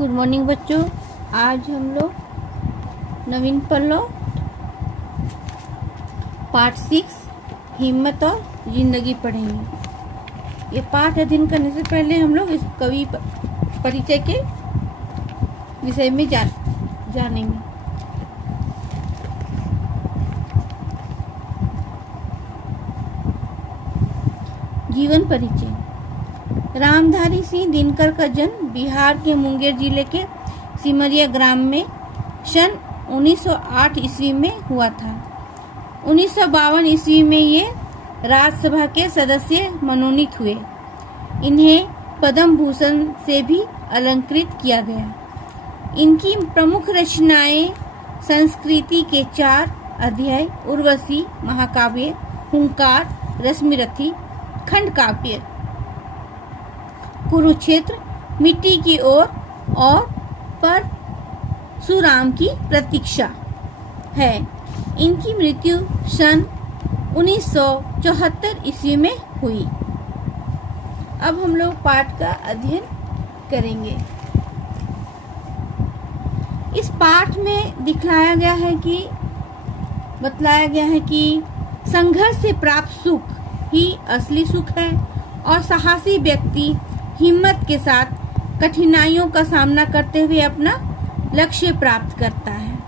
Good morning बच्चों। आज हम लोग नवीन पल्लव पार्ट 6 हिम्मत और जिंदगी पढ़ेंगे। ये पाठ अध्ययन करने से पहले हम लोग इस कवि परिचय के विषय में जानेंगे। जीवन परिचय। रामधारी सिंह दिनकर का जन्म बिहार के मुंगेर जिले के सिमरिया ग्राम में सन 1908 ईस्वी में हुआ था। 1952 ईस्वी में ये राज्यसभा के सदस्य मनोनीत हुए। इन्हें पद्म भूषण से भी अलंकृत किया गया। इनकी प्रमुख रचनाएं संस्कृति के 4 अध्याय, उर्वशी, महाकाव्य, हुंकार, रश्मिरथी, खंड काव्य, कुरुक्षेत्र, मिट्टी की ओर और परशुराम की प्रतीक्षा है। इनकी मृत्यु सन 1974 ईस्वी में हुई। अब हम लोग पाठ का अध्ययन करेंगे। इस पाठ में दिखलाया गया है कि बतलाया गया है कि संघर्ष से प्राप्त सुख ही असली सुख है और साहसी व्यक्ति हिम्मत के साथ कठिनाइयों का सामना करते हुए अपना लक्ष्य प्राप्त करता है।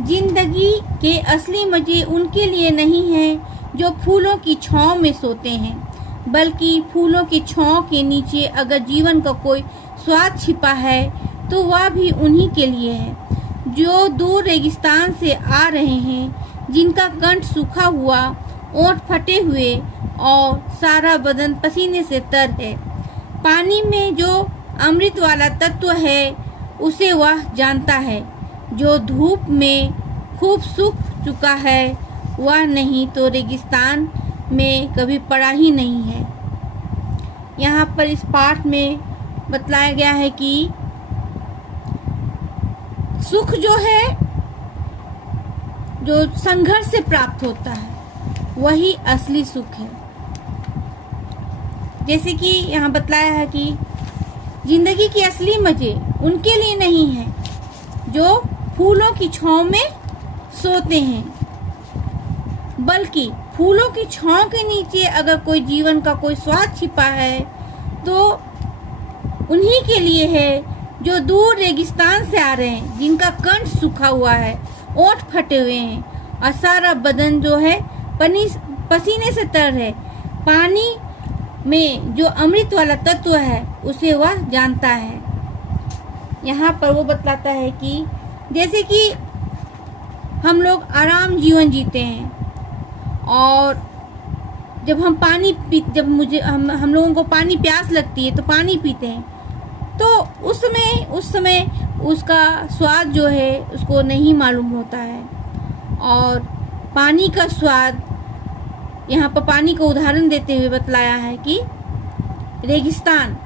जिंदगी के असली मजे उनके लिए नहीं हैं जो फूलों की छांव में सोते हैं, बल्कि फूलों की छांव के नीचे अगर जीवन का कोई स्वाद छिपा है तो वह भी उन्हीं के लिए है जो दूर रेगिस्तान से आ रहे हैं, जिनका कंठ सूखा हुआ, ओंठ फटे हुए और सारा बदन पसीने से तर है। पानी में जो अमृत वाला तत्व है उसे वह जानता है। जो धूप में खूब सूख चुका है वह नहीं तो रेगिस्तान में कभी पड़ा ही नहीं है। यहाँ पर इस पाठ में बतलाया गया है कि सुख जो है, जो संघर्ष से प्राप्त होता है, वही असली सुख है। जैसे कि यहाँ बतलाया है कि जिंदगी के असली मजे उनके लिए नहीं है जो फूलों की छांव में सोते हैं, बल्कि फूलों की छांव के नीचे अगर कोई जीवन का कोई स्वाद छिपा है तो उन्हीं के लिए है जो दूर रेगिस्तान से आ रहे हैं, जिनका कंठ सूखा हुआ है, ओंठ फटे हुए हैं और सारा बदन जो है पसीने से तर है। पानी में जो अमृत वाला तत्व है उसे वह जानता है। यहाँ पर वो बतलाता है कि जैसे कि हम लोग आराम जीवन जीते हैं और जब हम हम लोगों को पानी प्यास लगती है तो पानी पीते हैं, तो उस समय उसका स्वाद जो है उसको नहीं मालूम होता है। और पानी का स्वाद, यहाँ पर पानी का उदाहरण देते हुए बतलाया है कि रेगिस्तान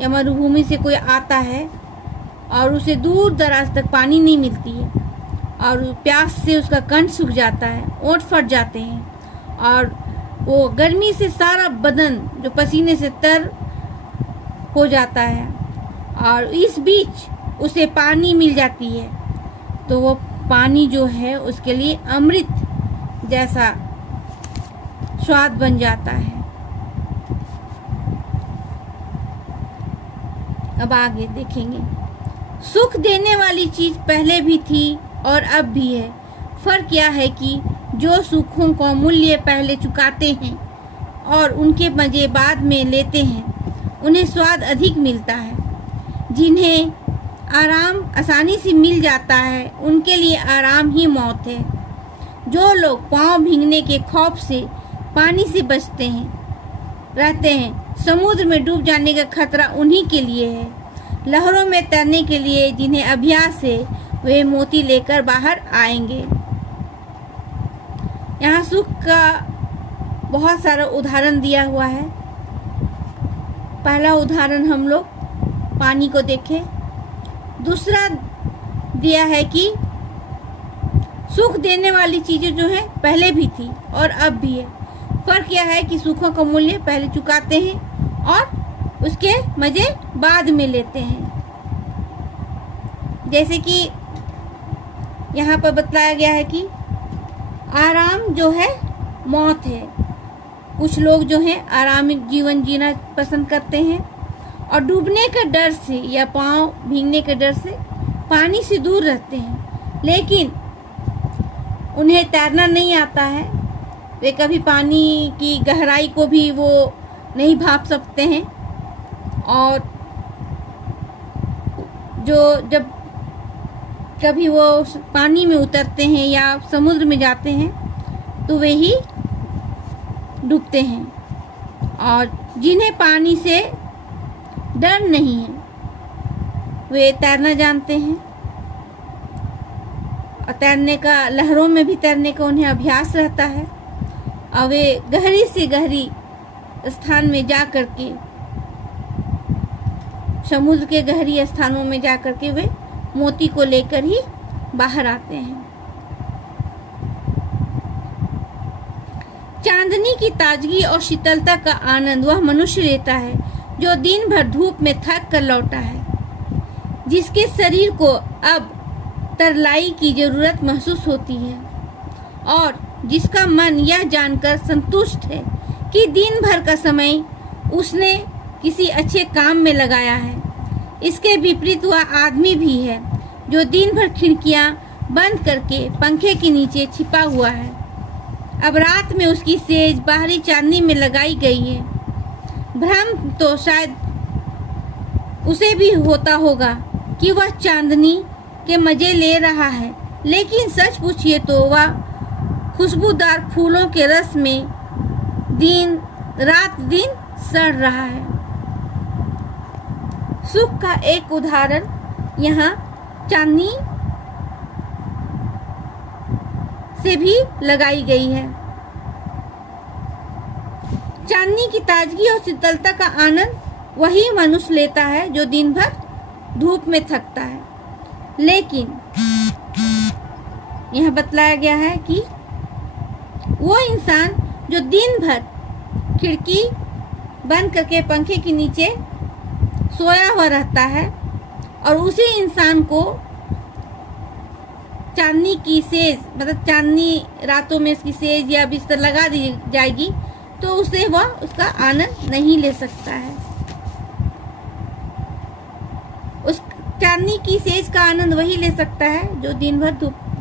या मरुभूमि से कोई आता है और उसे दूर दराज तक पानी नहीं मिलती है और प्यास से उसका कंठ सूख जाता है, ओंठ फट जाते हैं और वो गर्मी से सारा बदन जो पसीने से तर हो जाता है और इस बीच उसे पानी मिल जाती है तो वो पानी जो है उसके लिए अमृत जैसा स्वाद बन जाता है। अब आगे देखेंगे। सुख देने वाली चीज पहले भी थी और अब भी है। फर्क यह है कि जो सुखों का मूल्य पहले चुकाते हैं और उनके मजे बाद में लेते हैं, उन्हें स्वाद अधिक मिलता है। जिन्हें आराम आसानी से मिल जाता है उनके लिए आराम ही मौत है। जो लोग पांव भीगने के खौफ से पानी से बचते रहते हैं, समुद्र में डूब जाने का खतरा उन्हीं के लिए है। लहरों में तैरने के लिए जिन्हें अभ्यास है वे मोती लेकर बाहर आएंगे। यहाँ सुख का बहुत सारा उदाहरण दिया हुआ है। पहला उदाहरण हम लोग पानी को देखें। दूसरा दिया है कि सुख देने वाली चीजें जो है पहले भी थी और अब भी है। फर्क यह है कि सुखों का मूल्य पहले चुकाते हैं और उसके मजे बाद में लेते हैं। जैसे कि यहाँ पर बतलाया गया है कि आराम जो है मौत है। कुछ लोग जो हैं आरामी जीवन जीना पसंद करते हैं और डूबने के डर से या पाँव भीगने के डर से पानी से दूर रहते हैं, लेकिन उन्हें तैरना नहीं आता है। वे कभी पानी की गहराई को भी वो नहीं भाप सकते हैं और जो जब कभी वो पानी में उतरते हैं या समुद्र में जाते हैं तो वे ही डूबते हैं। और जिन्हें पानी से डर नहीं है वे तैरना जानते हैं और तैरने का, लहरों में भी तैरने का उन्हें अभ्यास रहता है और वे गहरी से गहरी स्थान में जा कर के, समुद्र के गहरी स्थानों में जा कर के वे मोती को लेकर ही बाहर आते हैं। चांदनी की ताजगी और शीतलता का आनंद वह मनुष्य लेता है जो दिन भर धूप में थक कर लौटा है, जिसके शरीर को अब तरलाई की जरूरत महसूस होती है और जिसका मन यह जानकर संतुष्ट है कि दिन भर का समय उसने किसी अच्छे काम में लगाया है। इसके विपरीत वह आदमी भी है जो दिन भर खिड़कियां बंद करके पंखे के नीचे छिपा हुआ है। अब रात में उसकी सेज बाहरी चांदनी में लगाई गई है। भ्रम तो शायद उसे भी होता होगा कि वह चांदनी के मजे ले रहा है, लेकिन सच पूछिए तो वह खुशबूदार फूलों के रस में दिन सड़ रहा है। सुख का एक उदाहरण यहाँ चांदनी से भी लगाई गई है। चांदनी की ताजगी और शीतलता का आनंद वही मनुष्य लेता है जो दिन भर धूप में थकता है, लेकिन यह बतलाया गया है कि वो इंसान जो दिन भर खिड़की बंद करके पंखे के नीचे सोया हुआ रहता है और उसी इंसान को चांदनी की सेज, मतलब चांदनी रातों में इसकी सेज या बिस्तर लगा दी जाएगी तो उसे वह उसका आनंद नहीं ले सकता है। उस चांदनी की सेज का आनंद वही ले सकता है जो दिन भर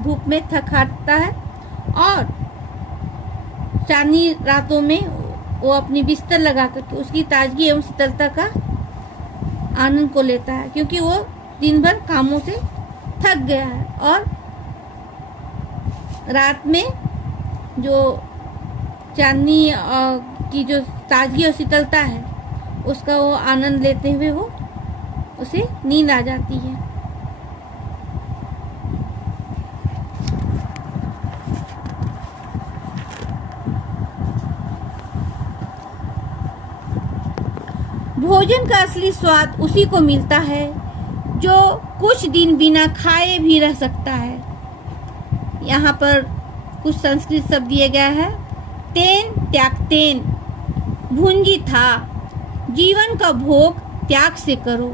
धूप में थक हारता है और चांदनी रातों में वो अपनी बिस्तर लगा करके उसकी ताजगी एवं शीतलता का आनंद को लेता है, क्योंकि वो दिन भर कामों से थक गया है और रात में जो चांदनी की जो ताजगी और शीतलता है उसका वो आनंद लेते हुए वो उसे नींद आ जाती है। भोजन का असली स्वाद उसी को मिलता है जो कुछ दिन बिना खाए भी रह सकता है। यहाँ पर कुछ संस्कृत शब्द दिए गए हैं। तेन त्यागतेन भुंजी था, जीवन का भोग त्याग से करो।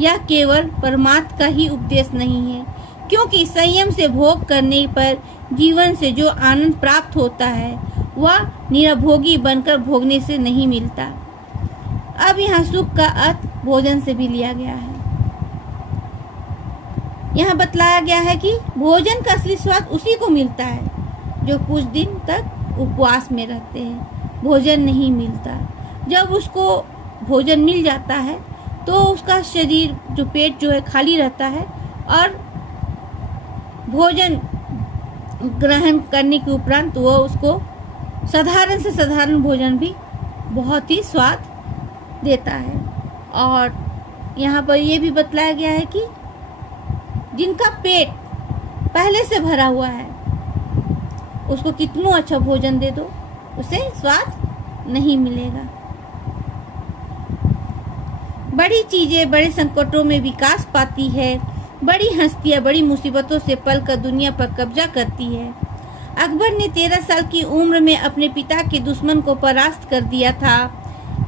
यह केवल परमात्मा का ही उपदेश नहीं है, क्योंकि संयम से भोग करने पर जीवन से जो आनंद प्राप्त होता है वह निरभोगी बनकर भोगने से नहीं मिलता। अब यहाँ सुख का अर्थ भोजन से भी लिया गया है। यहाँ बतलाया गया है कि भोजन का असली स्वाद उसी को मिलता है जो कुछ दिन तक उपवास में रहते हैं, भोजन नहीं मिलता। जब उसको भोजन मिल जाता है तो उसका शरीर जो पेट जो है खाली रहता है और भोजन ग्रहण करने के उपरांत वो उसको साधारण से साधारण भोजन भी बहुत ही स्वाद देता है। और यहाँ पर ये भी बतलाया गया है कि जिनका पेट पहले से भरा हुआ है उसको कितना अच्छा भोजन दे दो उसे स्वाद नहीं मिलेगा। बड़ी चीजें बड़े संकटों में विकास पाती है, बड़ी हस्तियां बड़ी मुसीबतों से पलकर दुनिया पर कब्जा करती है। अकबर ने 13 साल की उम्र में अपने पिता के दुश्मन को परास्त कर दिया था।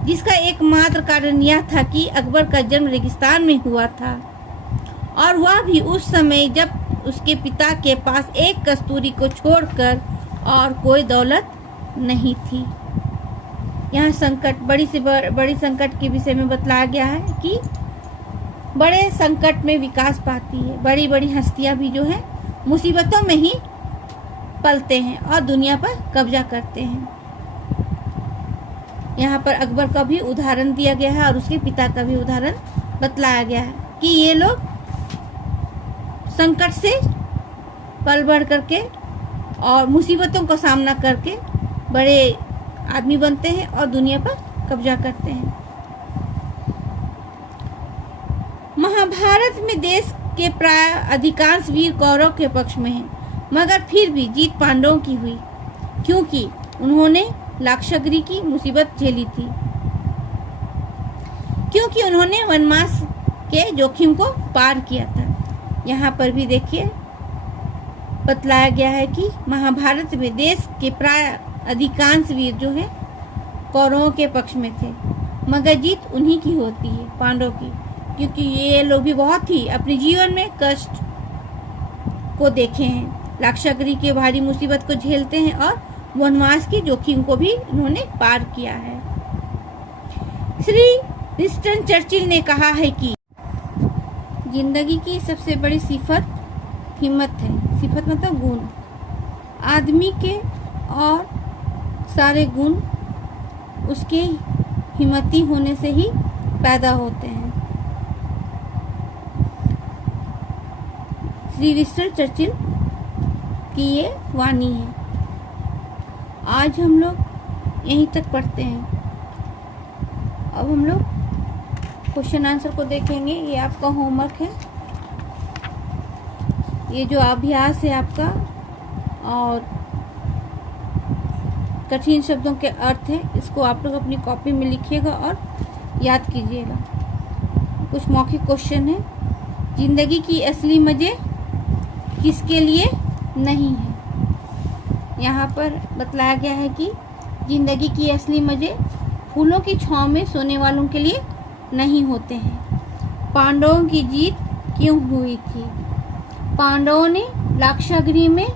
जिसका एकमात्र कारण यह था कि अकबर का जन्म रेगिस्तान में हुआ था, और वह भी उस समय जब उसके पिता के पास एक कस्तूरी को छोड़कर और कोई दौलत नहीं थी। यहाँ संकट, बड़ी से बड़ी संकट के विषय में बतलाया गया है कि बड़े संकट में विकास पाती है। बड़ी बड़ी हस्तियां भी जो है मुसीबतों में ही पलते हैं और दुनिया पर कब्जा करते हैं। यहाँ पर अकबर का भी उदाहरण दिया गया है और उसके पिता का भी उदाहरण बतलाया गया है कि ये लोग संकट से पल बढ़ करके और मुसीबतों का सामना करके बड़े आदमी बनते हैं और दुनिया पर कब्जा करते हैं। महाभारत में देश के प्राय अधिकांश वीर कौरव के पक्ष में हैं, मगर फिर भी जीत पांडवों की हुई, क्योंकि उन्होंने लाक्षागृह की मुसीबत झेली थी, क्योंकि उन्होंने वनवास के जोखिम को पार किया था। यहाँ पर भी देखिए बतलाया गया है कि महाभारत में देश के प्राय अधिकांश वीर जो है कौरवों के पक्ष में थे, मगर जीत उन्हीं की होती है, पांडवों की, क्योंकि ये लोग भी बहुत ही अपने जीवन में कष्ट को देखे हैं, लाक्षागृह के भारी मुसीबत को झेलते हैं और वनवास की जोखिम को भी उन्होंने पार किया है। श्री विंस्टन चर्चिल ने कहा है कि जिंदगी की सबसे बड़ी सिफत हिम्मत है। सिफत मतलब गुण। आदमी के और सारे गुण उसके हिम्मती होने से ही पैदा होते हैं। श्री विंस्टन चर्चिल की ये वाणी है। आज हम लोग यहीं तक पढ़ते हैं। अब हम लोग क्वेश्चन आंसर को देखेंगे। ये आपका होमवर्क है, ये जो अभ्यास है आपका, और कठिन शब्दों के अर्थ है, इसको आप लोग अपनी कॉपी में लिखिएगा और याद कीजिएगा। कुछ मौखिक क्वेश्चन है। जिंदगी की असली मजे किसके लिए नहीं है? यहाँ पर बतलाया गया है कि जिंदगी की असली मजे फूलों की छांव में सोने वालों के लिए नहीं होते हैं। पांडवों की जीत क्यों हुई थी? पांडवों ने लाक्षागृह में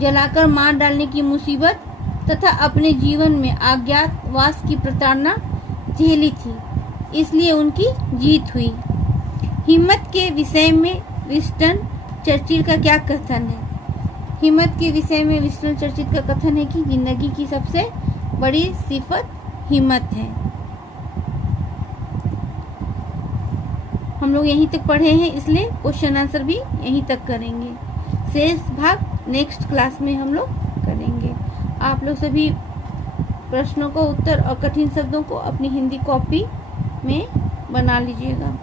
जलाकर मार डालने की मुसीबत तथा अपने जीवन में अज्ञातवास की प्रताड़ना झेली थी, इसलिए उनकी जीत हुई। हिम्मत के विषय में विंस्टन चर्चिल का क्या कथन है? हिम्मत के विषय में विंस्टन चर्चिल का कथन है कि जिंदगी की सबसे बड़ी सिफत हिम्मत है। हम लोग यहीं तक पढ़े हैं, इसलिए क्वेश्चन आंसर भी यहीं तक करेंगे। शेष भाग नेक्स्ट क्लास में हम लोग करेंगे। आप लोग सभी प्रश्नों को उत्तर और कठिन शब्दों को अपनी हिंदी कॉपी में बना लीजिएगा।